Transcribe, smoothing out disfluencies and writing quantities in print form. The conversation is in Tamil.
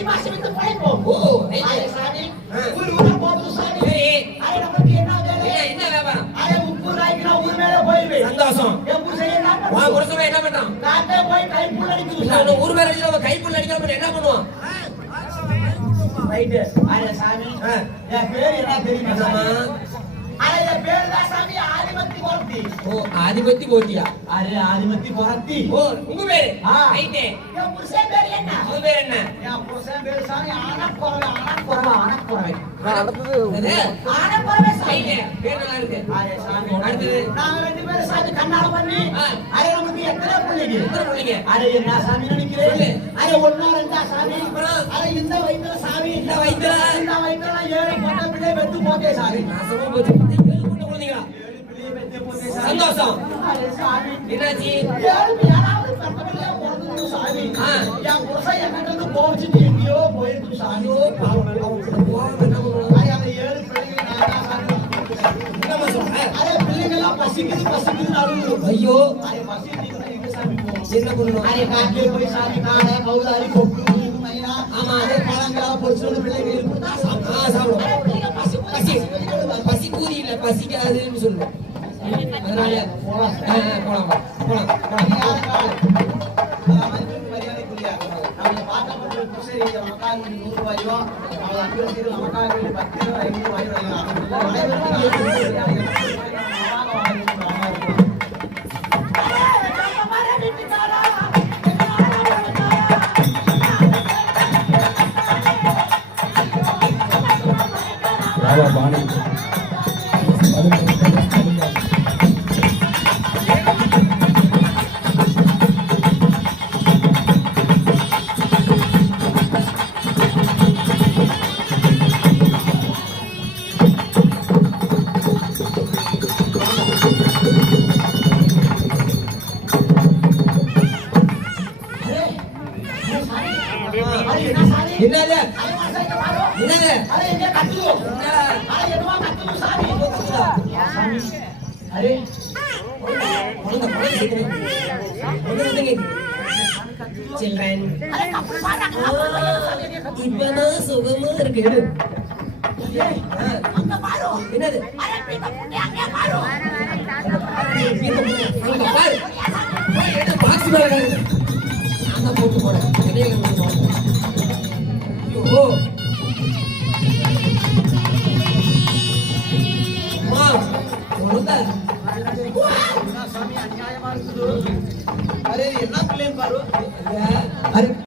மாசி மாசி வந்து பழைப்போம். ஓ அரே சாமி ஊர் ஊரா போகுது சாமி. சரி அரே நமக்கு என்ன வேலை? என்ன வியாபாரம்? அரே உப்பு ராய்க்கினா ஊர் மேல போயிடுவே. சந்தோஷம். என் புருஷன் என்ன வா பண்ணுவான்? புருஷன் என்ன பண்றான்? காட்டே போய் கை புள்ள அடிக்குது இல்ல சாமி. ஊர் மேல அடிச்சா கைப்புள்ள அடிக்காம என்ன பண்ணுவான்? ரைட். அரே சாமி என் பேர் என்ன தெரியுமா சாமி? அரே என் பேர் தான் சாமி ஆதிபத்தி கோர்த்தி. ஓ ஆதிபத்தி கோத்தியா? அரே ஆதிபத்தி கோர்த்தி. ஓ உங்க பேரு? ஆ. ரைட்டே. என் புருஷன் பேர் என்ன? உங்க பேர் என்ன? என் புருஷன் பேர் சாமி ஆனக்குறவை. என்னது? ஆனக்குறவை சாமி. ரைட்டே. பேர் நல்லா இருக்கு. அரே சாமி அடுத்தது? நாங்க ரெண்டு பேரும் சாமி கண்ணால பண்ணி ஆ. அரே நமக்கு எத்தனை பிள்ளைங்க? எத்தனை பிள்ளைங்க? அரே என்ன சாமி நினைக்கிறேன்? சொல்லு. அரே ஒண்ணா ரெண்டா சாமி? அப்புறம்? அரே இந்த வயித்துல சாமி. இந்த வயித்துல? இந்த வயித்துல 7 பொட்ட பிள்ளை பெத்து போட்டே சாமி. நாசமா போச்சு. 7 பொண்ணு குழந்தைங்களா? 7 பிள்ளை பெத்து போட்டே சாமி. சந்தோஷம். அரே சாமி என்னாச்சு? 7 யாராவது பெத்த பிள்ளையா பிறந்தது சாமி. ஆ. என் புருஷன் என்கிட்ட இருந்து போச்சுட்டு எங்கேயோ போயிருக்கு சாமி. ஐயோ பாவம். அவங்க என்ன பண்ணுவாங்க? அரே அந்த 7 பிள்ளைங்க நான் தான் சாமி. என்னம்மா சொல்ற? அரே பிள்ளைங்கெல்லாம் பசிக்குது அழுகுது. ஐயோ அரே பசிக்குதுன்னா எங்க சாமி போகும்? என்ன பண்ணணும்? அரே காட்டிலே போய் சாமி காடை கௌதாரி கொக்கு மைனா ஆமா. அரே பழங்களா பொரிச்சு வந்து பிள்ளைங்களுக்கு கொடுத்தா சாப்பிடும். சாப்பிடும். அரே பிள்ளைங்க பசி பசி கூதி இல்ல பசிக்காதுன்னு சொல்லுவோம். அதனால போலாம் போலாம் போலாம். யாரு காடு? மரியாதைக்குரிய நம்மளை பார்க்கப்பட்ட புருஷர் இந்த மக்காவுக்கு 100 ரூபாயோ அவளை அபிவிருத்தி மக்காவுக்கு 10 ரூபாய் 5 ரூபாயோ பாணி என்னது? என்னது? அரே எங்க கத்துது? அரே என்னமா கத்துது சாமி? அரே சில்ட்ரன் அரே கப்பு பாருங்க. இப்பதான் சுகமா இருக்கு. அங்க பாரு. என்னது? அரே பீட்ட புட்டி அங்க பாரு. அங்க பாரு. என்ன பாக்ஸ் மேல கிடக்கு? நான் தான் போட்டு போறேன். இடையில வந்து போறேன். ஐயோ மா சொல்லுங்க. சாமி அநியாயமா இருக்குது. அரே என்ன பிள்ளைன்னு பாரு. அரே